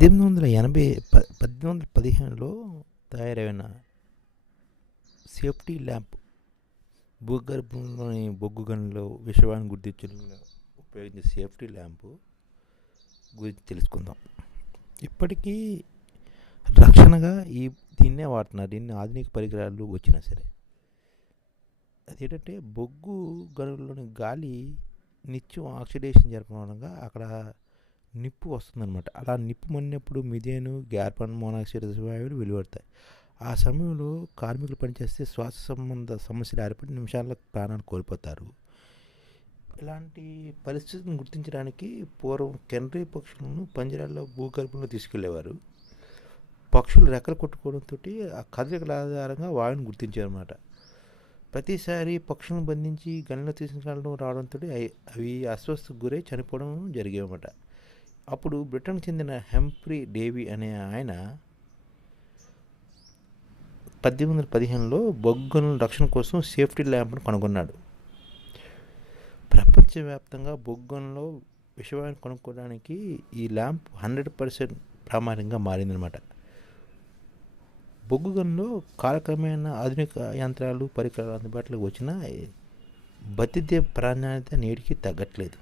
1815లో తయారైన safety lamp భూగర్భంలోని బొగ్గు గనుల్లో విషవాయువును గుర్తించడంలో ఉపయోగించే సేఫ్టీ ల్యాంపు గురించి తెలుసుకుందాం. ఇప్పటికీ రక్షణగా దీన్నే వాడుతున్నారు. దీన్ని ఆధునిక పరికరాలు వచ్చినా సరే. అదేంటంటే బొగ్గు గనుల్లోని గాలి నిత్యం ఆక్సిడేషన్ జరపడం వలన అక్కడ నిప్పు వస్తుందన్నమాట. అలా నిప్పు మన్నినప్పుడు మిథేను, కార్బన్ మోనాక్సైడ్ వాయువులు వెలువడతాయి. ఆ సమయంలో కార్మికులు పనిచేస్తే శ్వాస సంబంధ సమస్యలు ఏర్పడి నిమిషాల్లో ప్రాణాలు కోల్పోతారు. ఇలాంటి పరిస్థితిని గుర్తించడానికి పూర్వం కెనరీ పక్షులను పంజరాల్లో భూగర్భంలో తీసుకెళ్లేవారు. పక్షులు రెక్కలు కొట్టుకోవడంతో ఆ కదలికల ఆధారంగా వాయువును గుర్తించారన్నమాట. ప్రతిసారి పక్షులను బంధించి గనిలో తీసుకెళ్ళడం రావడంతో అవి అస్వస్థకు గురై చనిపోవడం జరిగేవన్నమాట. అప్పుడు బ్రిటన్కి చెందిన హంఫ్రీ డేవి అనే ఆయన 1815లో బొగ్గుల రక్షణ కోసం సేఫ్టీ ల్యాంప్ను కనుగొన్నాడు. ప్రపంచవ్యాప్తంగా బొగ్గులో విషవాయువును కనుక్కోవడానికి ఈ ల్యాంప్ 100% ప్రామాణికంగా మారిందనమాట. బొగ్గు గనుల్లో కాలక్రమేణా ఆధునిక యంత్రాలు, పరికరాలు అందుబాటులోకి వచ్చినా బతిదే ప్రాధాన్యత నేటికి తగ్గట్లేదు.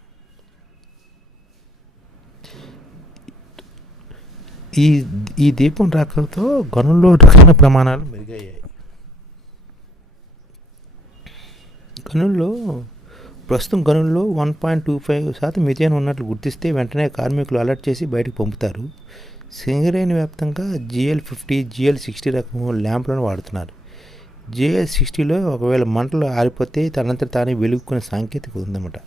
ఈ దీపం రాకతో గనుల్లో రక్షణ ప్రమాణాలు మెరుగయ్యాయి. ప్రస్తుతం గనుల్లో 1.25% మిథేన్ ఉన్నట్లు గుర్తిస్తే వెంటనే కార్మికులు అలర్ట్ చేసి బయటకు పంపుతారు. సింగరేణి వ్యాప్తంగా GL50, GL60 రకం ల్యాంపులను వాడుతున్నారు. GL60లో ఒకవేళ మంటలు ఆరిపోతే తనంతట తానే వెలుగుకునే సాంకేతికత ఉందన్నమాట.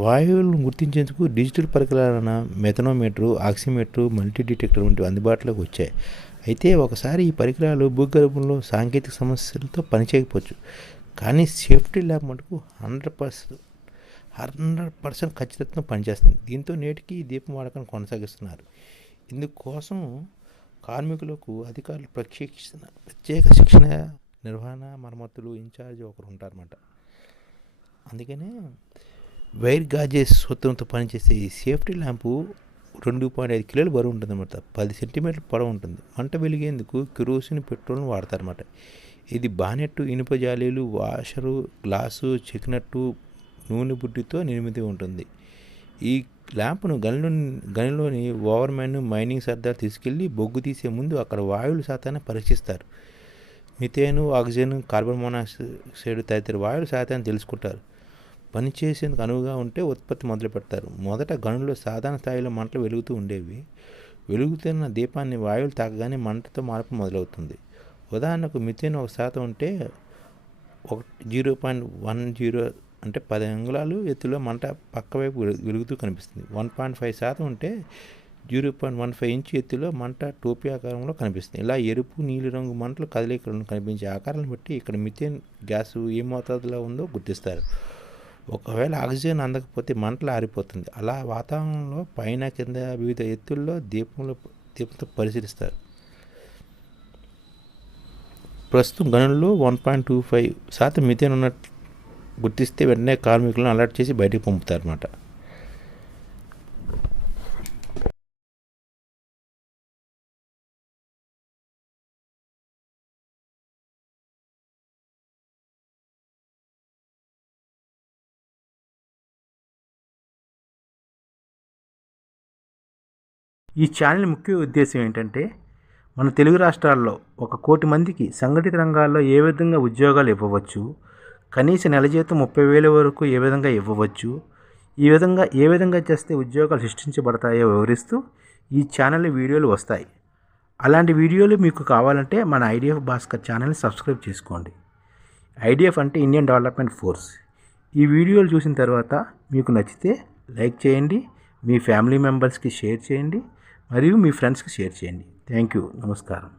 వాయువులను గుర్తించేందుకు డిజిటల్ పరికరాలైన మెథనోమీటరు, ఆక్సిమీటరు, మల్టీ డిటెక్టర్ వంటివి అందుబాటులోకి వచ్చాయి. అయితే ఒకసారి ఈ పరికరాలు భూగర్భంలో సాంకేతిక సమస్యలతో పనిచేయకపోవచ్చు, కానీ సేఫ్టీ ల్యాంప్ మటుకు 100% ఖచ్చితంగా పనిచేస్తుంది. దీంతో నేటికి ఈ దీపం వాడకాన్ని కొనసాగిస్తున్నారు. ఇందుకోసం కార్మికులకు అధికారులు ప్రత్యేక శిక్షణ, నిర్వహణ, మరమ్మతులు ఇన్ఛార్జ్ ఒకరు ఉంటారన్నమాట. అందుకనే వైర్ గాజెస్ సూత్రంతో పనిచేసే ఈ సేఫ్టీ ల్యాంపు 2.5 కిలోల బరువు ఉంటుందన్నమాట. 10 సెంటీమీటర్ల పొడవు ఉంటుంది. మంట వెలిగేందుకు కిరోసిన్, పెట్రోల్ను వాడతారన్నమాట. ఇది బానెట్టు, ఇనుప జాలీలు, వాషరు, గ్లాసు, చెక్నట్టు, నూనె బుడ్డితో నిర్మితి ఉంటుంది. ఈ ల్యాంపును గనిలోని ఓవర్మ్యాన్, మైనింగ్ సర్దార్ తీసుకెళ్లి బొగ్గు తీసే ముందు అక్కడ వాయువుల శాతాన్ని పరీక్షిస్తారు. మిథేను, ఆక్సిజన్, కార్బన్ మోనాక్సైడ్ తదితర వాయువుల శాతాన్ని తెలుసుకుంటారు. పనిచేసేందుకు అనువుగా ఉంటే ఉత్పత్తి మొదలు పెడతారు. మొదట గనుల్లో సాధారణ స్థాయిలో మంటలు వెలుగుతూ ఉండేవి. వెలుగుతున్న దీపాన్ని వాయువులు తాకగానే మంటతో మార్పు మొదలవుతుంది. ఉదాహరణకు మిథేన్ 1% ఉంటే 0.10 అంటే 10 అంగుళాలు ఎత్తులో మంట పక్కవైపు వెలుగుతూ కనిపిస్తుంది. 1.5% ఉంటే 0.15 ఇంచు ఎత్తులో మంట టోపీ ఆకారంలో కనిపిస్తుంది. ఇలా ఎరుపు, నీలి రంగు మంటలు కదలికలను కనిపించే ఆకారాలను బట్టి ఇక్కడ మిథేన్ గ్యాసు ఏ మోతాదులో ఉందో గుర్తిస్తారు. ఒకవేళ ఆక్సిజన్ అందకపోతే మంటలు ఆరిపోతుంది. అలా వాతావరణంలో పైన, కింద వివిధ ఎత్తుల్లో దీపంతో పరిశీలిస్తారు. ప్రస్తుతం గనుల్లో 1.25% మిథేన్ ఉన్నట్లు గుర్తిస్తే వెంటనే కార్మికులను అలర్ట్ చేసి బయటకు పంపుతారన్నమాట. ఈ ఛానల్ ముఖ్య ఉద్దేశం ఏంటంటే, మన తెలుగు రాష్ట్రాల్లో 1 కోటి మందికి సంఘటిత రంగాల్లో ఏ విధంగా ఉద్యోగాలు ఇవ్వవచ్చు, కనీస నెల జీతం 30,000 వరకు ఏ విధంగా ఇవ్వవచ్చు, ఏ విధంగా చేస్తే ఉద్యోగాలు సృష్టించబడతాయో వివరిస్తూ ఈ ఛానల్ వీడియోలు వస్తాయి. అలాంటి వీడియోలు మీకు కావాలంటే మన IDF భాస్కర్ ఛానల్ని సబ్స్క్రైబ్ చేసుకోండి. IDF అంటే ఇండియన్ డెవలప్మెంట్ ఫోర్స్. ఈ వీడియోలు చూసిన తర్వాత మీకు నచ్చితే లైక్ చేయండి, మీ ఫ్యామిలీ మెంబర్స్కి షేర్ చేయండి, మరియు మీ ఫ్రెండ్స్కి షేర్ చేయండి. Thank you. నమస్కారం.